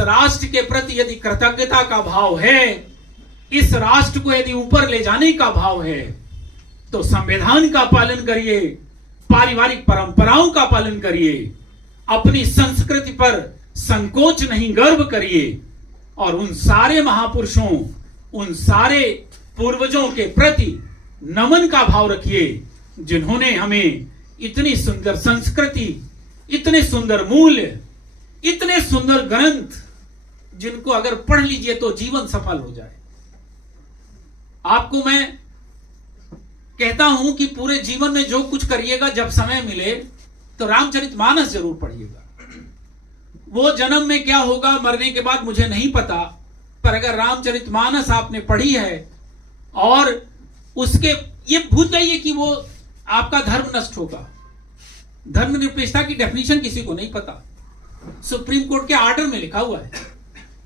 राष्ट्र के प्रति यदि कृतज्ञता का भाव है, इस राष्ट्र को यदि ऊपर ले जाने का भाव है, तो संविधान का पालन करिए, पारिवारिक परंपराओं का पालन करिए, अपनी संस्कृति पर संकोच नहीं गर्व करिए, और उन सारे महापुरुषों, उन सारे पूर्वजों के प्रति नमन का भाव रखिए जिन्होंने हमें इतनी सुंदर संस्कृति, इतने सुंदर मूल्य, इतने सुंदर ग्रंथ, जिनको अगर पढ़ लीजिए तो जीवन सफल हो जाए। आपको मैं कहता हूं कि पूरे जीवन में जो कुछ करिएगा, जब समय मिले तो रामचरितमानस जरूर पढ़िएगा। वो जन्म में क्या होगा, मरने के बाद मुझे नहीं पता, पर अगर रामचरितमानस आपने पढ़ी है और उसके, ये भूल जाइए कि वो आपका धर्म नष्ट होगा। धर्मनिरपेक्षता की डेफिनेशन किसी को नहीं पता। सुप्रीम कोर्ट के आर्डर में लिखा हुआ है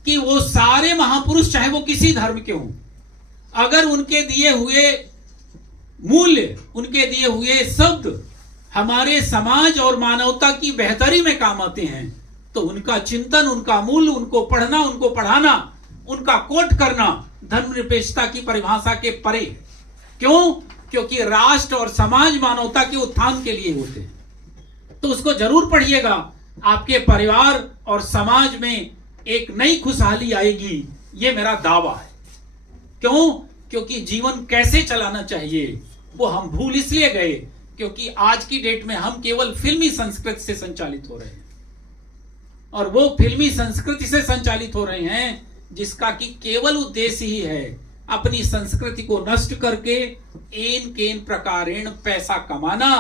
कि वो सारे महापुरुष, चाहे वो किसी धर्म के हों, अगर उनके दिए हुए मूल्य, उनके दिए हुए शब्द हमारे समाज और मानवता की बेहतरी में काम आते हैं, तो उनका चिंतन, उनका मूल्य, उनको पढ़ना, उनको पढ़ाना, उनका कोट करना धर्मनिरपेक्षता की परिभाषा के परे। क्यों? क्योंकि राष्ट्र और समाज मानवता के उत्थान के लिए होते हैं। तो उसको जरूर पढ़िएगा। आपके परिवार और समाज में एक नई खुशहाली आएगी, ये मेरा दावा है। क्यों? क्योंकि जीवन कैसे चलाना चाहिए वो हम भूल इसलिए गए क्योंकि आज की डेट में हम केवल फिल्मी संस्कृति से संचालित हो रहे हैं, और वो फिल्मी संस्कृति से संचालित हो रहे हैं जिसका कि केवल उद्देश्य ही है अपनी संस्कृति को नष्ट करके एन केन प्रकारेण पैसा कमाना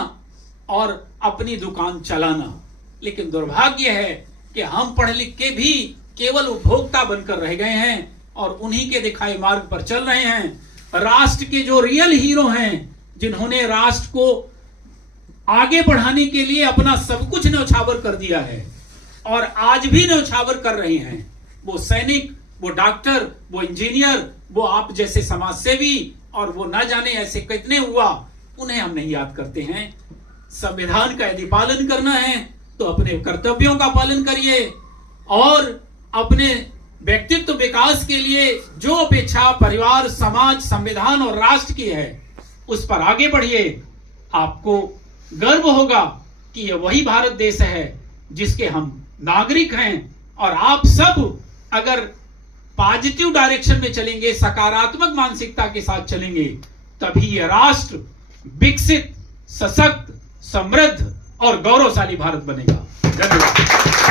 और अपनी दुकान चलाना। लेकिन दुर्भाग्य है कि हम पढ़ लिख के भी केवल उपभोक्ता बनकर रह गए हैं और उन्हीं के दिखाए मार्ग पर चल रहे हैं। राष्ट्र के जो रियल हीरो हैं, जिन्होंने राष्ट्र को आगे बढ़ाने के लिए अपना सब कुछ न्यौछावर कर दिया है और आज भी न्यौछावर कर रहे हैं, वो सैनिक, वो डॉक्टर, वो इंजीनियर, वो आप जैसे समाजसेवी, और वो ना जाने ऐसे कितने हुआ, उन्हें हम नहीं याद करते हैं। संविधान का यदि पालन करना है तो अपने कर्तव्यों का पालन करिए और अपने व्यक्तित्व विकास के लिए जो अपेक्षा परिवार, समाज, संविधान और राष्ट्र की है उस पर आगे बढ़िए। आपको गर्व होगा कि यह वही भारत देश है जिसके हम नागरिक हैं, और आप सब अगर पॉजिटिव डायरेक्शन में चलेंगे, सकारात्मक मानसिकता के साथ चलेंगे, तभी यह राष्ट्र विकसित, सशक्त, समृद्ध और गौरवशाली भारत बनेगा। धन्यवाद।